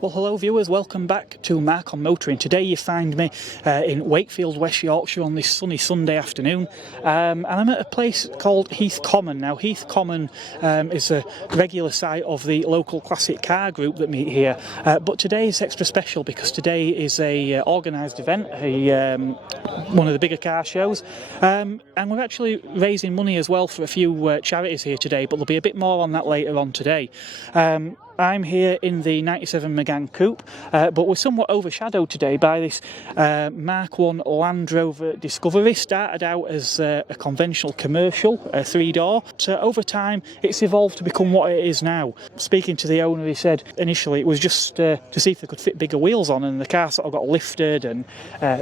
Well, hello viewers, welcome back to Mark on Motoring. Today you find me in Wakefield, West Yorkshire on this sunny Sunday afternoon, and I'm at a place called Heath Common. Now, Heath Common is a regular site of the local classic car group that meet here, but today is extra special because today is a organised event, one of the bigger car shows, and we're actually raising money as well for a few charities here today, but there'll be a bit more on that later on today. I'm here in the 97 Megane Coupe, but we're somewhat overshadowed today by this Mark I Land Rover Discovery. Started out as a conventional commercial, a three-door. So over time, it's evolved to become what it is now. Speaking to the owner, he said initially it was just to see if they could fit bigger wheels on, and the car sort of got lifted, and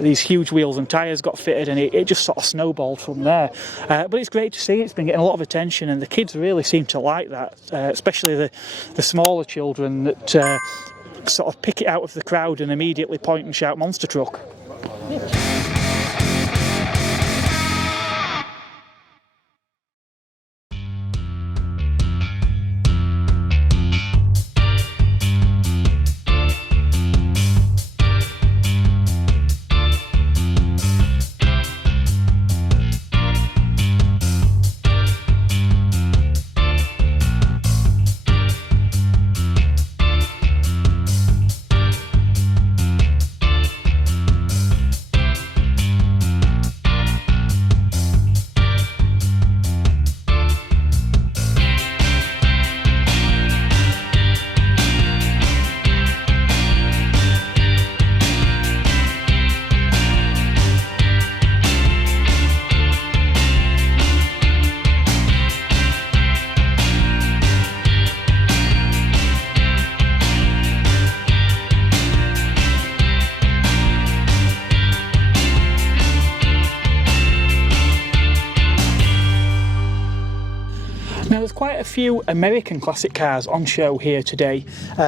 these huge wheels and tyres got fitted, and it just sort of snowballed from there. But it's great to see. It's been getting a lot of attention, and the kids really seem to like that, especially the smaller children that sort of pick it out of the crowd and immediately point and shout monster truck. Now, there's quite a few American classic cars on show here today,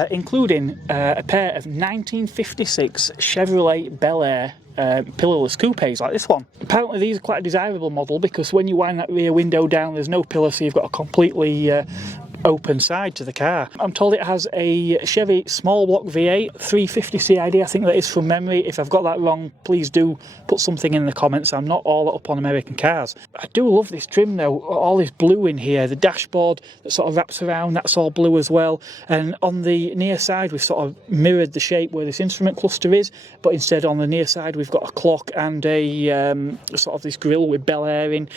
including a pair of 1956 Chevrolet Bel Air pillarless coupes like this one. Apparently these are quite a desirable model because when you wind that rear window down, there's no pillar, so you've got a completely open side to the car. I'm told it has a Chevy small block V8 350 CID. I think that is from memory. If I've got that wrong, please do put something in the comments. I'm not all up on American cars. I do love this trim though, all this blue in here. The dashboard that sort of wraps around, that's all blue as well, and on the near side we've sort of mirrored the shape where this instrument cluster is, but instead on the near side we've got a clock and a sort of this grille with Bel Air in.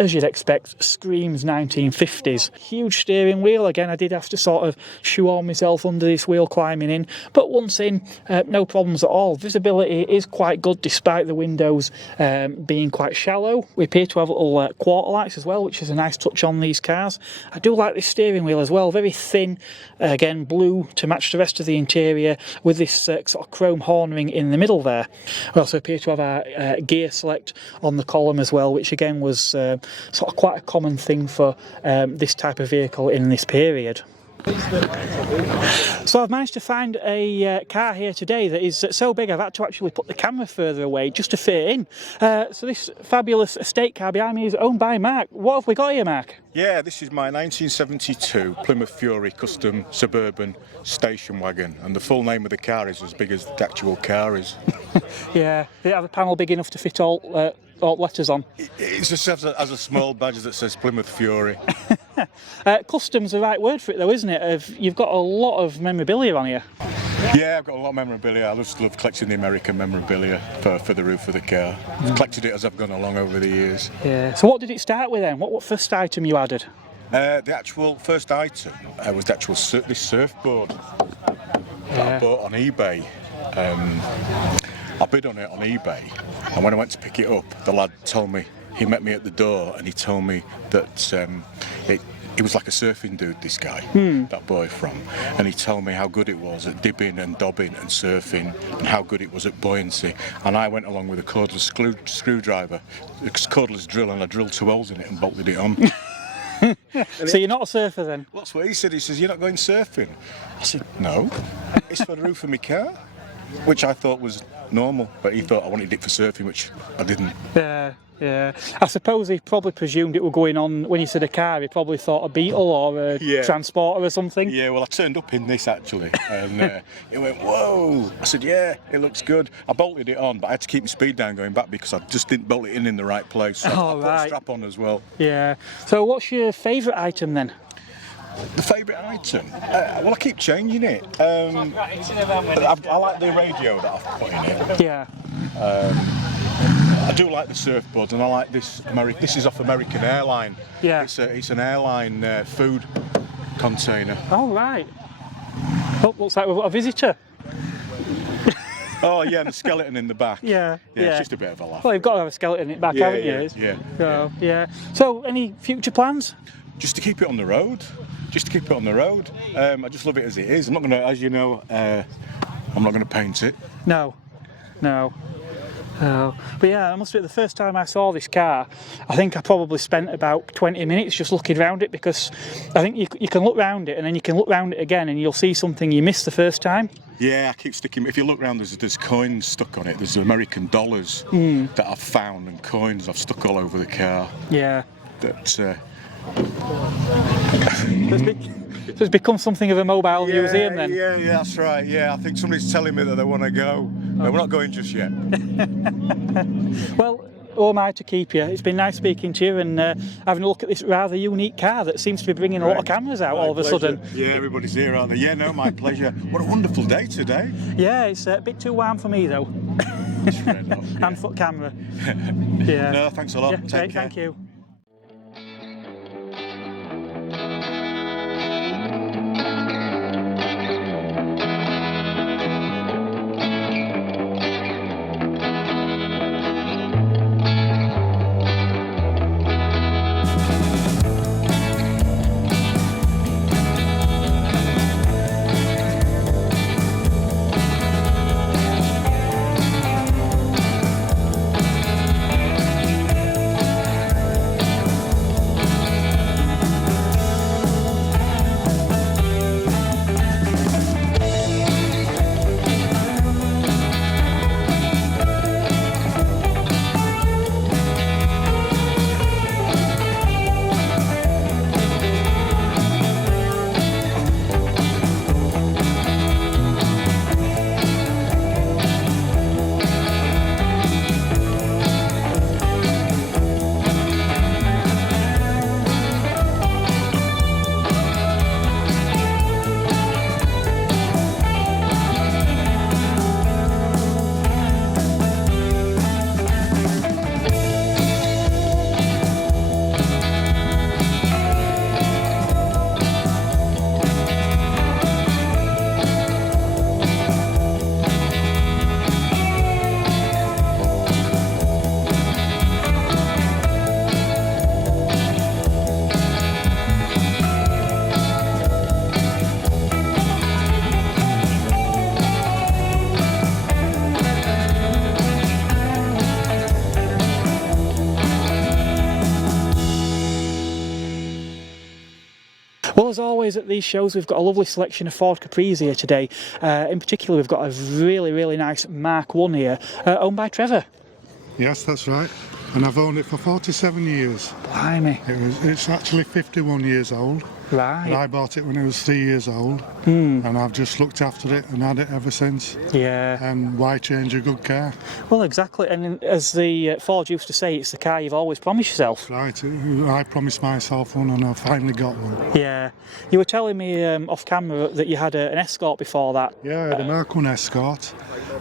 As you'd expect, screams 1950s. Huge steering wheel. Again, I did have to sort of shoehorn myself under this wheel climbing in, but once in, no problems at all. Visibility is quite good despite the windows being quite shallow. We appear to have little quarter lights as well, which is a nice touch on these cars. I do like this steering wheel as well, very thin, again blue to match the rest of the interior with this sort of chrome horn ring in the middle there. We also appear to have our gear select on the column as well, which again was sort of quite a common thing for this type of vehicle in this period. So I've managed to find a car here today that is so big I've had to actually put the camera further away just to fit in. So this fabulous estate car behind me is owned by Mark. What have we got here, Mark? Yeah, this is my 1972 Plymouth Fury custom suburban station wagon, and the full name of the car is as big as the actual car is. Yeah, did it have a panel big enough to fit all letters on? It just has a small badge that says Plymouth Fury. Custom's the right word for it though, isn't it? You've got a lot of memorabilia on here. Yeah, I've got a lot of memorabilia. I just love collecting the American memorabilia for the roof of the car. I've collected it as I've gone along over the years. Yeah. So what did it start with then? What first item you added? The actual first item was the actual this surfboard that I bought on eBay. I bid on it on eBay, and when I went to pick it up, the lad told me, he met me at the door and he told me that he was like a surfing dude, this guy, that boy from, and he told me how good it was at dibbing and dobbing and surfing and how good it was at buoyancy, and I went along with a cordless screwdriver, a cordless drill, and I drilled 2 holes in it and bolted it on. So you're not a surfer then? That's what he said. He says, "You're not going surfing?" I said, "No, it's for the roof of my car," which I thought was normal, but he thought I wanted it for surfing, which I didn't. Yeah. Yeah. I suppose he probably presumed it were going on when you said a car. He probably thought a Beetle or a Transporter or something. Yeah, well, I turned up in this actually, and it went, whoa! I said, yeah, it looks good. I bolted it on, but I had to keep my speed down going back because I just didn't bolt it in the right place. So I put a strap on as well. Yeah. So what's your favourite item then? The favourite item? Well, I keep changing it. I like the radio that I've put in it. Yeah. I do like the surfboard, and I like this. This is off American Airline. Yeah. It's an airline food container. Oh right. Oh, looks like we've got a visitor. Oh yeah, and a skeleton in the back. Yeah. It's just a bit of a laugh. Well, you've got to have a skeleton in the back, haven't you? Yeah. So, yeah. So, any future plans? Just to keep it on the road. I just love it as it is. I'm not going to, as you know, I'm not going to paint it. No. But yeah, I must admit, the first time I saw this car, I think I probably spent about 20 minutes just looking around it, because I think you can look round it and then you can look round it again and you'll see something you missed the first time. Yeah, I keep sticking. If you look round, there's coins stuck on it. There's American dollars that I've found, and coins I've stuck all over the car. Yeah. That. So it's become something of a mobile museum then? Yeah, that's right. Yeah, I think somebody's telling me that they want to go. No, we're not going just yet. Well, who am I to keep you? It's been nice speaking to you and having a look at this rather unique car that seems to be bringing a lot of cameras out all of a sudden. Yeah, everybody's here, aren't they? Yeah, no, my pleasure. What a wonderful day today. Yeah, it's a bit too warm for me though. Hand foot camera. Yeah. No, thanks a lot. Yeah, Take great, care. thank you. Well, as always at these shows, we've got a lovely selection of Ford Capris here today. In particular, we've got a really, really nice Mark 1 here, owned by Trevor. Yes, that's right. And I've owned it for 47 years. Blimey. It's actually 51 years old. Right. I bought it when I was 3 years old, and I've just looked after it and had it ever since. Yeah. And why change a good car? Well, exactly. And as the Ford used to say, it's the car you've always promised yourself. Right. I promised myself one, and I finally got one. Yeah. You were telling me off camera that you had an Escort before that. Yeah, I had a Mark 1 Escort,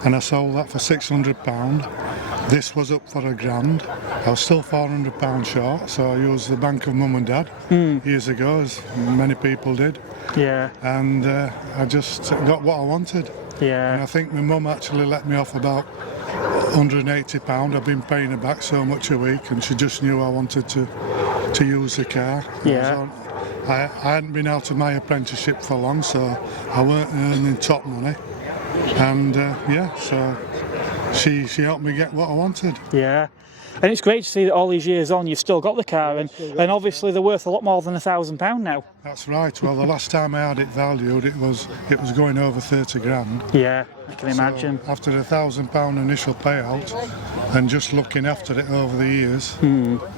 and I sold that for £600. This was up for £1,000. I was still £400 short, so I used the bank of mum and dad years ago, as many people did. Yeah. And I just got what I wanted. Yeah. And I think my mum actually let me off about £180. I've been paying her back so much a week, and she just knew I wanted to use the car. Yeah. I hadn't been out of my apprenticeship for long, so I weren't earning top money. And so she helped me get what I wanted. Yeah. And it's great to see that all these years on you've still got the car, and obviously they're worth a lot more than £1,000 now. That's right. Well, the last time I had it valued, it was going over 30 grand. Yeah, I can imagine. So after £1,000 initial payout, and just looking after it over the years,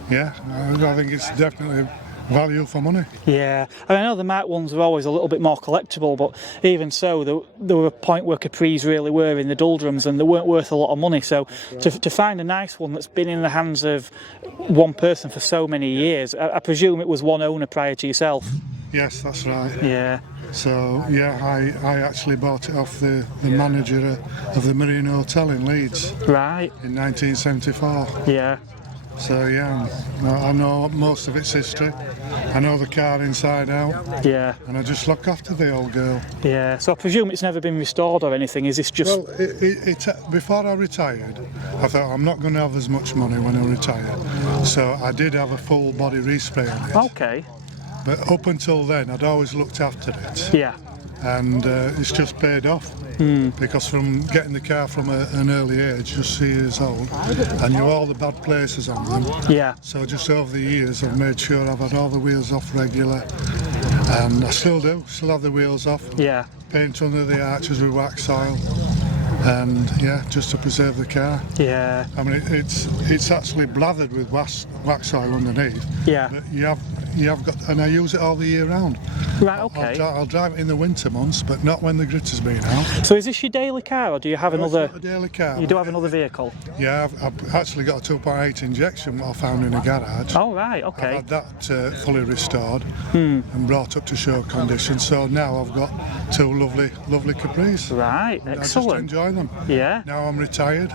yeah, I think it's definitely value for money. Yeah, I know the Mark ones were always a little bit more collectible, but even so, there were a point where Capris really were in the doldrums and they weren't worth a lot of money. So to find a nice one that's been in the hands of one person for so many years, I presume it was one owner prior to yourself. Yes, that's right. Yeah. So yeah, I actually bought it off the manager of the Marine Hotel in Leeds. Right. In 1974. Yeah. So yeah, I know most of its history. I know the car inside out. Yeah. And I just look after the old girl. Yeah. So I presume it's never been restored or anything. Is this just? Well, before I retired, I thought I'm not going to have as much money when I retire. So I did have a full body respray on it. Okay. But up until then, I'd always looked after it. Yeah. And it's just paid off. Because from getting the car from an early age, just 3 years old, I knew all the bad places on them. Yeah. So just over the years, I've made sure I've had all the wheels off regular, and I still do. Still have the wheels off. Yeah. Paint under the arches with wax oil, and yeah, just to preserve the car. Yeah. I mean, it's actually blathered with wax oil underneath. Yeah. But you have got, and I use it all the year round. Right. Okay. I'll drive it in the winter months, but not when the gritter's been out. So is this your daily car, or do you have another? It's not a daily car. You do have another vehicle. Yeah, I've actually got a 2.8 injection I found in a garage. Oh right. Okay. I've had that fully restored and brought up to show condition. So now I've got two lovely Capris. Right. I just Excellent. enjoy them. Yeah. Now I'm retired.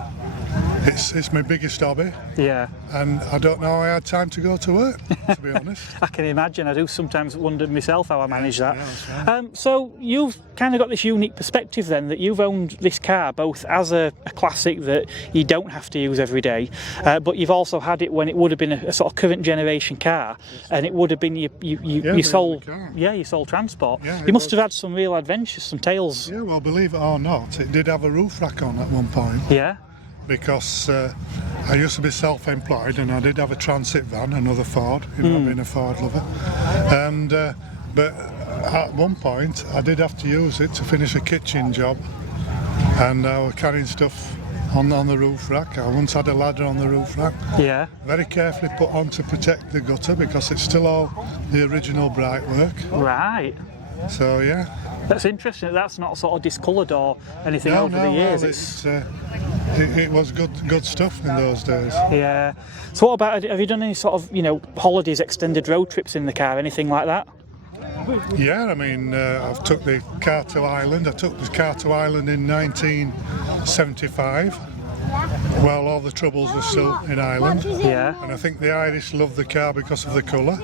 It's my biggest hobby, Yeah. and I don't know how I had time to go to work, to be honest. I can imagine. I do sometimes wonder myself how I manage that. Yeah, that's right. So you've kind of got this unique perspective then, that you've owned this car both as a classic that you don't have to use every day, but you've also had it when it would have been a sort of current generation car, and it would have been your sole your sole transport. Yeah, you must have had some real adventures, some tales. Yeah, well, believe it or not, it did have a roof rack on at one point. Yeah. Because I used to be self-employed, and I did have a transit van, another Ford, you know, being a Ford lover. And but at one point, I did have to use it to finish a kitchen job, and I was carrying stuff on the roof rack. I once had a ladder on the roof rack. Yeah. Very carefully put on to protect the gutter, because it's still all the original brightwork. Right. So yeah. That's interesting. That's not sort of discoloured or anything over the years. It was good stuff in those days. Yeah. So what about, have you done any sort of, holidays, extended road trips in the car, anything like that? Yeah, I mean, I've took the car to Ireland. I took the car to Ireland in 1975. Well, all the troubles were still in Ireland. Yeah. And I think the Irish loved the car because of the colour.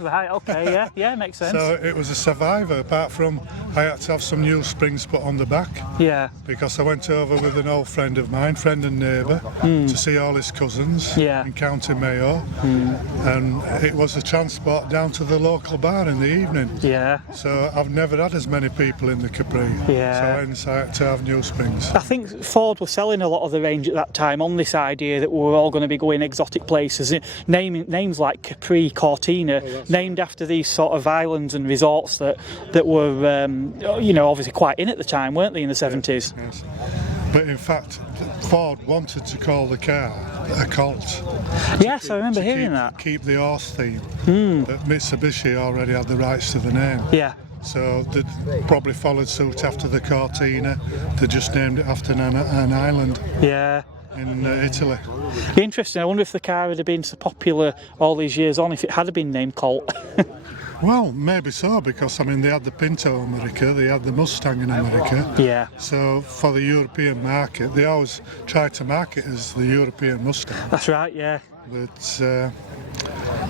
Right, okay, yeah, makes sense. So it was a survivor, apart from I had to have some new springs put on the back. Yeah. Because I went over with an old friend of mine, friend and neighbour, to see all his cousins in County Mayo. And it was a transport down to the local bar in the evening. Yeah. So I've never had as many people in the Capri. Yeah. So hence I had to have new springs. I think Ford were selling a lot of the range at that time on this idea that we were all going to be going exotic places. Names like Capri, Cortina, named after these sort of islands and resorts that were, obviously quite in at the time, weren't they, in the 70s? Yes. But in fact, Ford wanted to call the car a Colt. Yes, I remember hearing that. Keep the horse theme. But Mitsubishi already had the rights to the name. Yeah. So they probably followed suit after the Cortina. They just named it after an island. Yeah. In Italy. Interesting. I wonder if the car would have been so popular all these years on if it had been named Colt. Well, maybe so, because I mean they had the Pinto in America, they had the Mustang in America. Yeah. So for the European market, they always try to market as the European Mustang. That's right. Yeah. But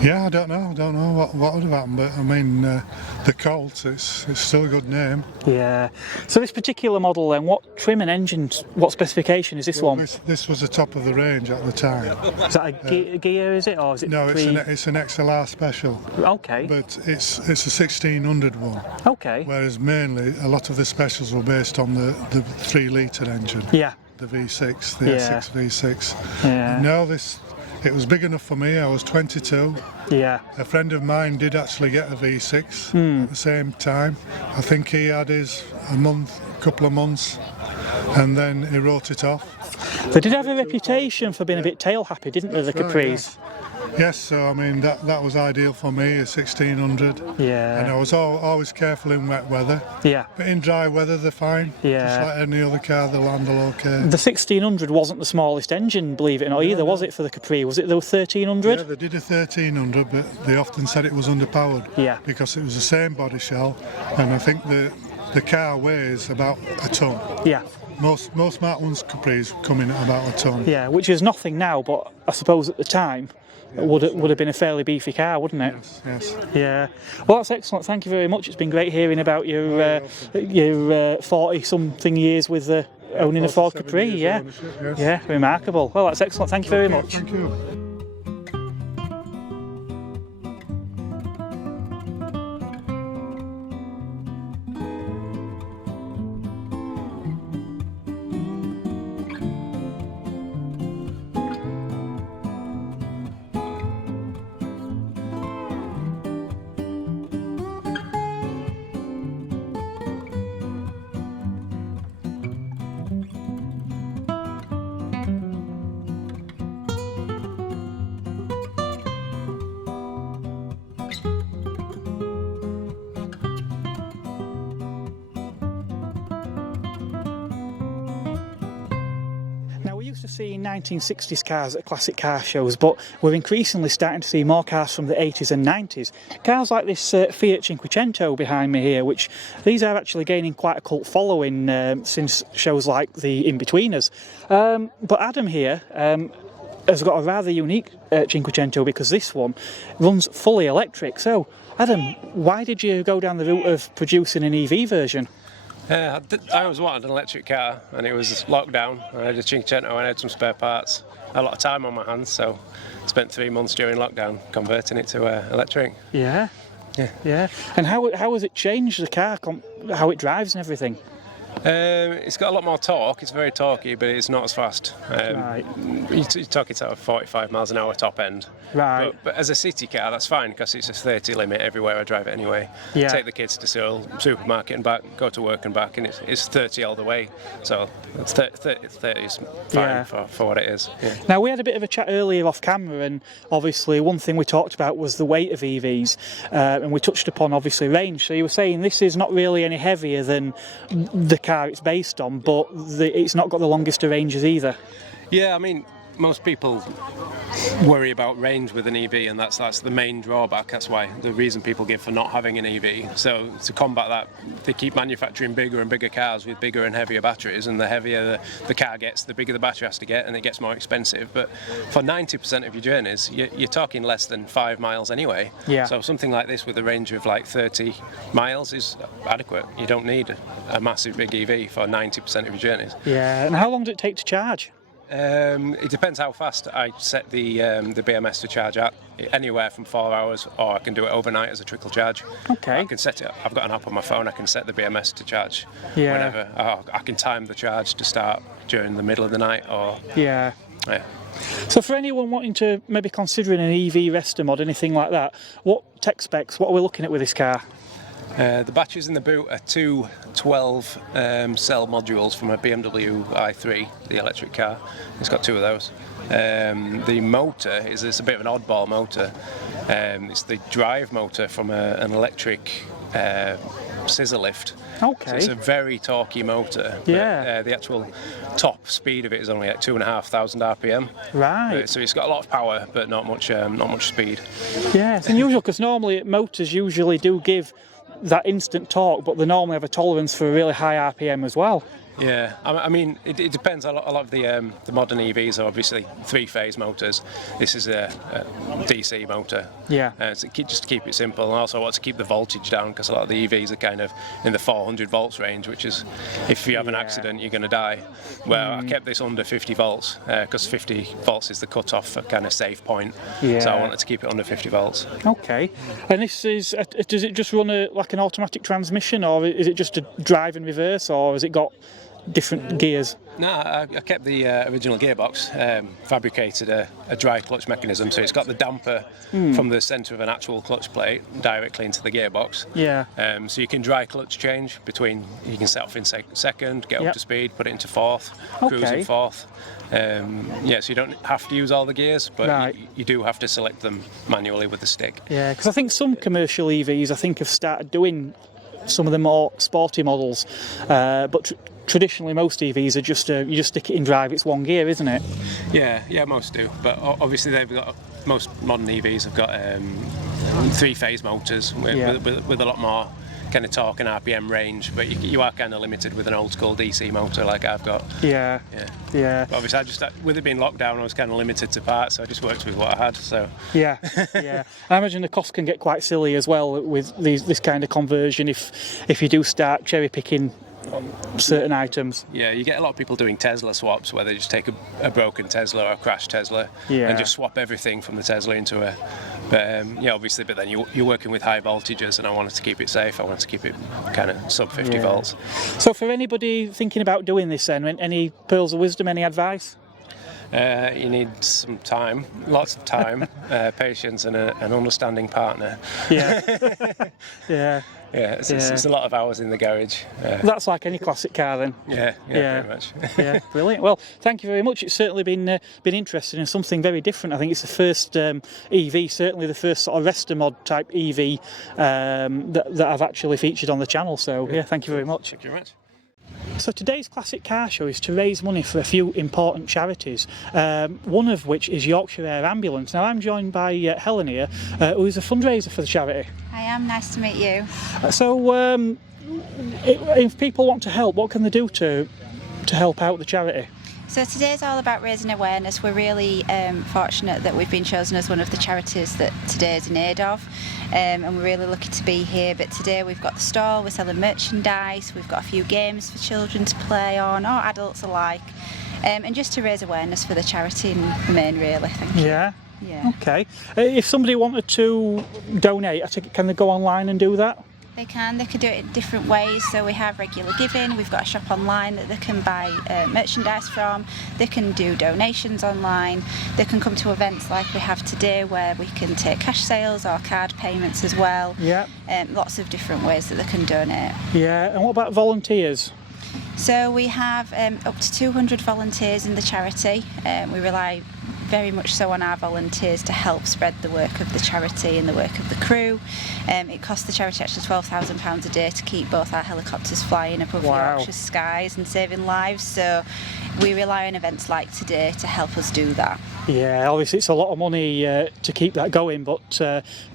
yeah, I don't know what would have happened. But I mean, the Colt, it's still a good name. Yeah. So this particular model, then, what trim and engine, what specification is this one? This was the top of the range at the time. Is that a gear? Is it, or is it? No, it's an XLR special. Okay. But it's a 1600 one. Okay. Whereas mainly a lot of the specials were based on the 3 litre engine. Yeah. the V6, the Yeah. S6 V6. Yeah. No, it was big enough for me. I was 22. Yeah. A friend of mine did actually get a V6 at the same time. I think he had his couple of months, and then he wrote it off. They did have a reputation for being a bit tail happy, didn't they, the Right, Capris? Yes, so I mean that was ideal for me, a 1600. Yeah. And I was always careful in wet weather. Yeah. But in dry weather they're fine. Yeah. Just like any other car, they'll handle okay. The 1600 wasn't the smallest engine, believe it or not, either, was it, for the Capri? Was it the 1300? Yeah, they did a 1300, but they often said it was underpowered. Yeah. Because it was the same body shell, and I think the car weighs about a ton. Yeah. Most Mark 1's Capris come in at about a ton. Yeah, which is nothing now, but I suppose at the time it would have been a fairly beefy car, wouldn't it? Yes. Yeah. Well, that's excellent. Thank you very much. It's been great hearing about your 40-something years with owning a Ford 47 Capri. years Yeah. ownership, yes. Yeah, remarkable. Well, that's excellent. Thank you very Okay, much. Thank you. Now, we used to see 1960s cars at classic car shows, but we're increasingly starting to see more cars from the 80s and 90s. Cars like this Fiat Cinquecento behind me here, which these are actually gaining quite a cult following since shows like the In-Betweeners. But Adam here has got a rather unique Cinquecento, because this one runs fully electric. So, Adam, why did you go down the route of producing an EV version? I always wanted an electric car, and it was lockdown. I had a Cinquecento and I had some spare parts. I had a lot of time on my hands, so spent 3 months during lockdown converting it to electric. Yeah. Yeah. Yeah. And how has it changed the car, how it drives and everything? It's got a lot more torque. It's very torquey, but it's not as fast. Right. You're talking sort of 45 miles an hour top end. Right. But as a city car, that's fine, because it's a 30 limit everywhere I drive it anyway. Yeah. Take the kids to school, supermarket and back, go to work and back, and it's 30 all the way. So it's 30 is fine Yeah. for what it is. Yeah. Now, we had a bit of a chat earlier off camera, and obviously one thing we talked about was the weight of EVs, and we touched upon obviously range. So you were saying this is not really any heavier than the car it's based on, but it's not got the longest of ranges either. Yeah, I mean, most people worry about range with an EV, and that's the main drawback. That's why the reason people give for not having an EV. So to combat that, they keep manufacturing bigger and bigger cars with bigger and heavier batteries, and the heavier the car gets, the bigger the battery has to get, and it gets more expensive. But for 90% of your journeys, you're talking less than 5 miles anyway. Yeah. So something like this with a range of like 30 miles is adequate. You don't need a massive big EV for 90% of your journeys. Yeah. And how long does it take to charge? It depends how fast I set the BMS to charge at. Anywhere from 4 hours, or I can do it overnight as a trickle charge. Okay. I can set it. I've got an app on my phone. I can set the BMS to charge Yeah. whenever. I can time the charge to start during the middle of the night, or Yeah. yeah. So for anyone wanting to maybe considering an EV Resta mod, anything like that, what tech specs, what are we looking at with this car? The batteries in the boot are two 12 cell modules from a BMW i3, the electric car. It's got 2 of those. The motor it's a bit of an oddball motor. It's the drive motor from an electric scissor lift. Okay. So it's a very torquey motor. Yeah. But, the actual top speed of it is only at 2,500 RPM. Right. So it's got a lot of power, but not much speed. Yeah, it's unusual because normally motors usually do give that instant torque, but they normally have a tolerance for a really high RPM as well. Yeah, I mean, it depends. A lot of the modern EVs are obviously 3-phase motors. This is a DC motor. Yeah. So just to keep it simple, and also I want to keep the voltage down, because a lot of the EVs are kind of in the 400 volts range, which is, if you have an accident, you're going to die. Well, I kept this under 50 volts, because 50 volts is the cut-off for kind of safe point. Yeah. So I wanted to keep it under 50 volts. Okay. And this is, does it just run like an automatic transmission, or is it just a drive and reverse, or has it got different gears? No, I kept the original gearbox, fabricated a dry clutch mechanism, so it's got the damper from the centre of an actual clutch plate directly into the gearbox. Yeah. So you can dry clutch change between, you can set off in second, get Yep. up to speed, put it into fourth, cruise Okay. in fourth. Yeah, so you don't have to use all the gears, but Right. you do have to select them manually with the stick. Yeah, because I think some commercial EVs, I think, have started doing some of the more sporty models, but traditionally most EVs are just you just stick it in drive. It's one gear, isn't it? Yeah, most do. But obviously most modern EVs have got 3-phase motors with a lot more kind of torque and RPM range. But you are kind of limited with an old school DC motor like I've got. Yeah. But obviously, with it being locked down, I was kind of limited to parts, so I just worked with what I had. So Yeah. I imagine the cost can get quite silly as well with this kind of conversion if you do start cherry picking certain items. yeah, you get a lot of people doing Tesla swaps where they just take a broken Tesla or a crashed Tesla and just swap everything from the Tesla into a. But obviously, but then you're working with high voltages, and I wanted to keep it safe. I wanted to keep it kind of sub 50 volts. So for anybody thinking about doing this then, any pearls of wisdom, any advice? You need some time, lots of time, patience, and an understanding partner. Yeah. It's a lot of hours in the garage. That's like any classic car then. Yeah, pretty much. Yeah, brilliant. Well, thank you very much. It's certainly been interesting and something very different. I think it's the first EV, certainly the first sort of Resta mod type EV that I've actually featured on the channel. So yeah, thank you very much. Thank you very much. So today's classic car show is to raise money for a few important charities, one of which is Yorkshire Air Ambulance. Now I'm joined by Helen here, who is a fundraiser for the charity. I am, nice to meet you. So if people want to help, what can they do to help out the charity? So today's all about raising awareness. We're really fortunate that we've been chosen as one of the charities that today is in aid of, and we're really lucky to be here. But today we've got the stall, we're selling merchandise, we've got a few games for children to play on, or adults alike, and just to raise awareness for the charity in the main, really. Thank you. Yeah. Yeah. Okay. If somebody wanted to donate, can they go online and do that? They could do it in different ways. So we have regular giving, we've got a shop online that they can buy merchandise from, they can do donations online, they can come to events like we have today where we can take cash sales or card payments as well. Yeah. Lots of different ways that they can donate. Yeah, and what about volunteers? So we have up to 200 volunteers in the charity. We rely very much so on our volunteers to help spread the work of the charity and the work of the crew. It costs the charity actually £12,000 a day to keep both our helicopters flying above Yorkshire skies and saving lives, so we rely on events like today to help us do that. Yeah, obviously it's a lot of money to keep that going, but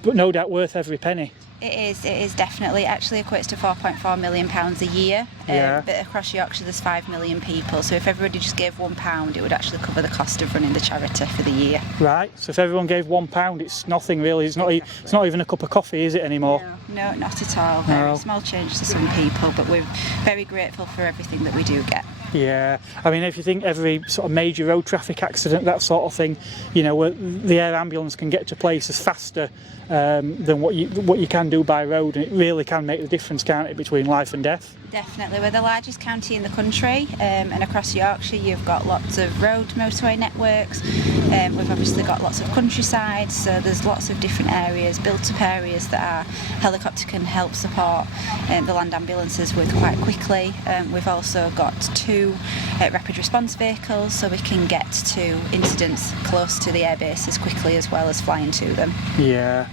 no doubt worth every penny. It is definitely. It actually equates to £4.4 million a year. But across Yorkshire there's 5 million people, so if everybody just gave £1, it would actually cover the cost of running the charity for the year. Right, so if everyone gave £1, it's nothing really. It's not even a cup of coffee, is it, anymore? No, not at all. Very small change to some people, but we're very grateful for everything that we do get. Yeah, I mean, if you think every sort of major road traffic accident, that sort of thing, where the air ambulance can get to places faster than what you can do by road, and it really can make the difference, can't it, between life and death? Definitely. We're the largest county in the country, and across Yorkshire you've got lots of road motorway networks. We've obviously got lots of countryside, so there's lots of different areas, built-up areas that our helicopter can help support the land ambulances with quite quickly. We've also got 2 rapid response vehicles, so we can get to incidents close to the air bases quickly as well as flying to them. Yeah.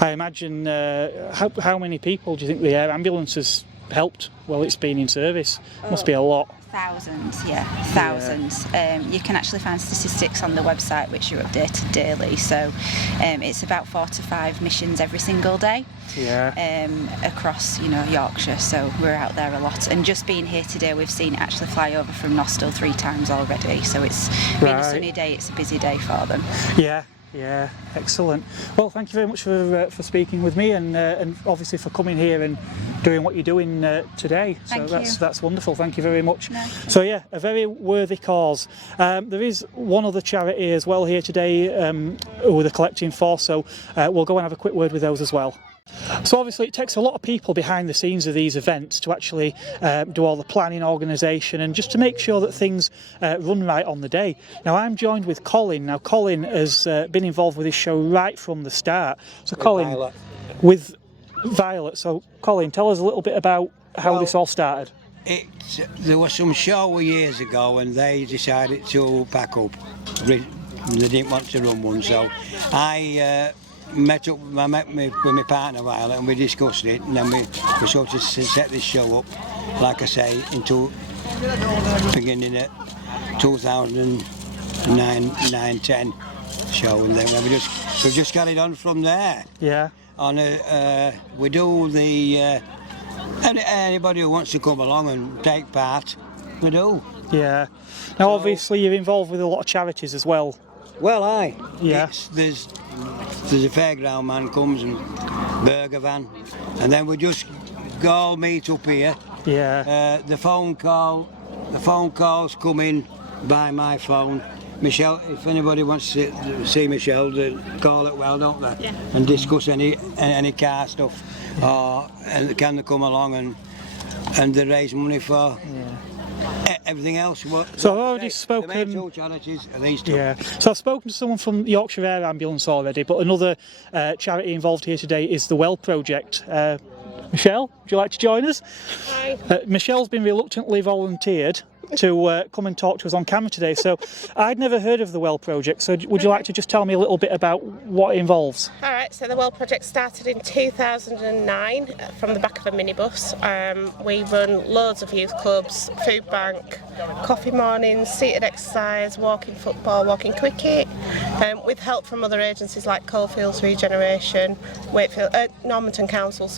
I imagine, how many people do you think the air ambulance has helped while it's been in service? Must be a lot. Thousands. You can actually find statistics on the website which are updated daily, so it's about 4 to 5 missions every single day across Yorkshire, so we're out there a lot, and just being here today we've seen it actually fly over from Nostell 3 times already, so it's been a sunny day, it's a busy day for them. Yeah, excellent. Well, thank you very much for speaking with me, and obviously for coming here and doing what you're doing today. So that's wonderful. Thank you very much. No. So yeah, a very worthy cause. There is one other charity as well here today who they're collecting for, so we'll go and have a quick word with those as well. So obviously it takes a lot of people behind the scenes of these events to actually do all the planning, organisation, and just to make sure that things run right on the day. Now I'm joined with Colin. Now Colin has been involved with this show right from the start. So Colin, Violet. with Violet. So Colin, tell us a little bit about how this all started. There was some show years ago and they decided to pack up. They didn't want to run one, so I met with my partner Violet and we discussed it, and then we sort of set this show up, like I say, into beginning at 2009-10 show, and then we've just carried on from there. Yeah. We do the anybody who wants to come along and take part, we do. Yeah. Now obviously you're involved with a lot of charities as well. Well, aye. Yeah. There's a fairground man comes and burger van, and then we just go all meet up here. Yeah. The phone calls come in by my phone. Michelle, if anybody wants to see Michelle, they call it well, don't they? Yeah. And discuss any car stuff, and can they come along and they raise money for. Yeah. Everything else. Well, so I've already spoken. The main two charities are these two. Yeah. So I've spoken to someone from the Yorkshire Air Ambulance already, but another charity involved here today is the Well Project. Michelle, would you like to join us? Hi. Michelle's been reluctantly volunteered to come and talk to us on camera today. So I'd never heard of the Well Project, so would you like to just tell me a little bit about what it involves? Alright, so the Well Project started in 2009 from the back of a minibus. We run loads of youth clubs, food bank, coffee mornings, seated exercise, walking football, walking cricket, with help from other agencies like Coalfields Regeneration, Normanton Council,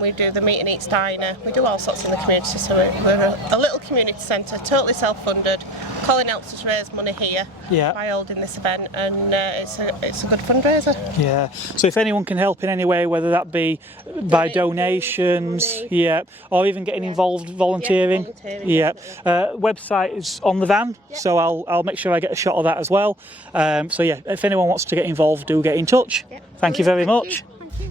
we do the Meet and Eats Diner. We do all sorts in the community, so we're a little community centre, totally self-funded. Colin helps us raise money here by holding this event, and it's a good fundraiser. Yeah. So if anyone can help in any way, whether that be by donations, or even getting involved volunteering, website is on the van, so I'll make sure I get a shot of that as well. So yeah, if anyone wants to get involved, do get in touch. Thank you very much. Thank you.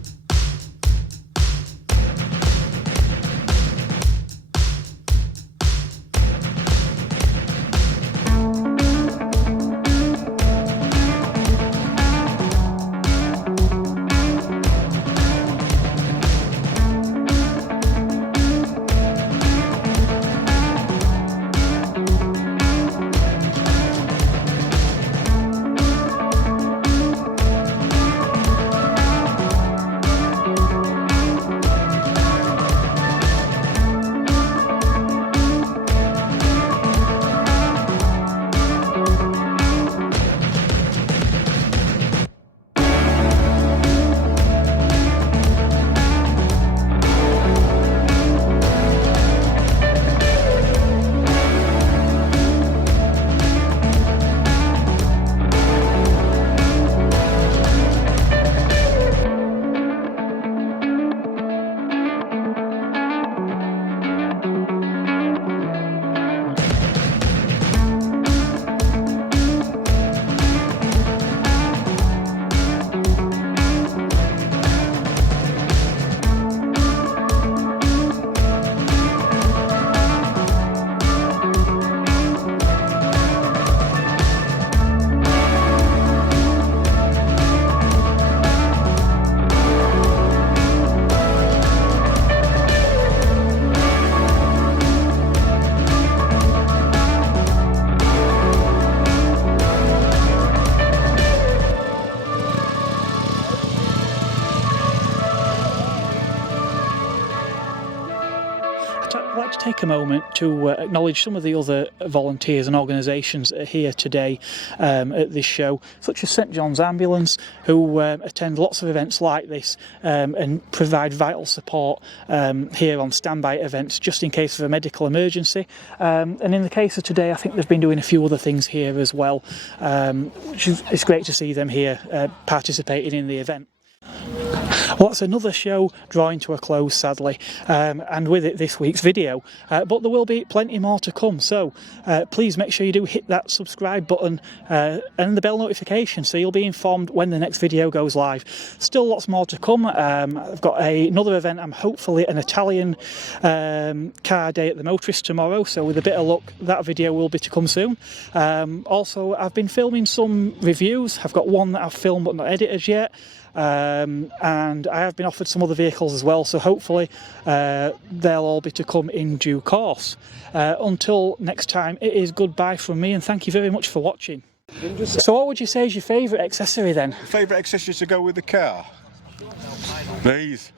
I'd like to take a moment to acknowledge some of the other volunteers and organisations that are here today at this show, such as St John's Ambulance, who attend lots of events like this and provide vital support here on standby events just in case of a medical emergency. And in the case of today, I think they've been doing a few other things here as well. It's great to see them here participating in the event. Well, that's another show drawing to a close, sadly, and with it this week's video, but there will be plenty more to come, so please make sure you do hit that subscribe button and the bell notification so you'll be informed when the next video goes live. Still lots more to come. I've got another event. I'm hopefully an Italian car day at the Motorist tomorrow, so with a bit of luck that video will be to come soon. Also, I've been filming some reviews. I've got one that I've filmed but not edited yet. And I have been offered some other vehicles as well, so hopefully they'll all be to come in due course. Until next time, it is goodbye from me, and thank you very much for watching. So what would you say is your favourite accessory then? Favourite accessory to go with the car? These.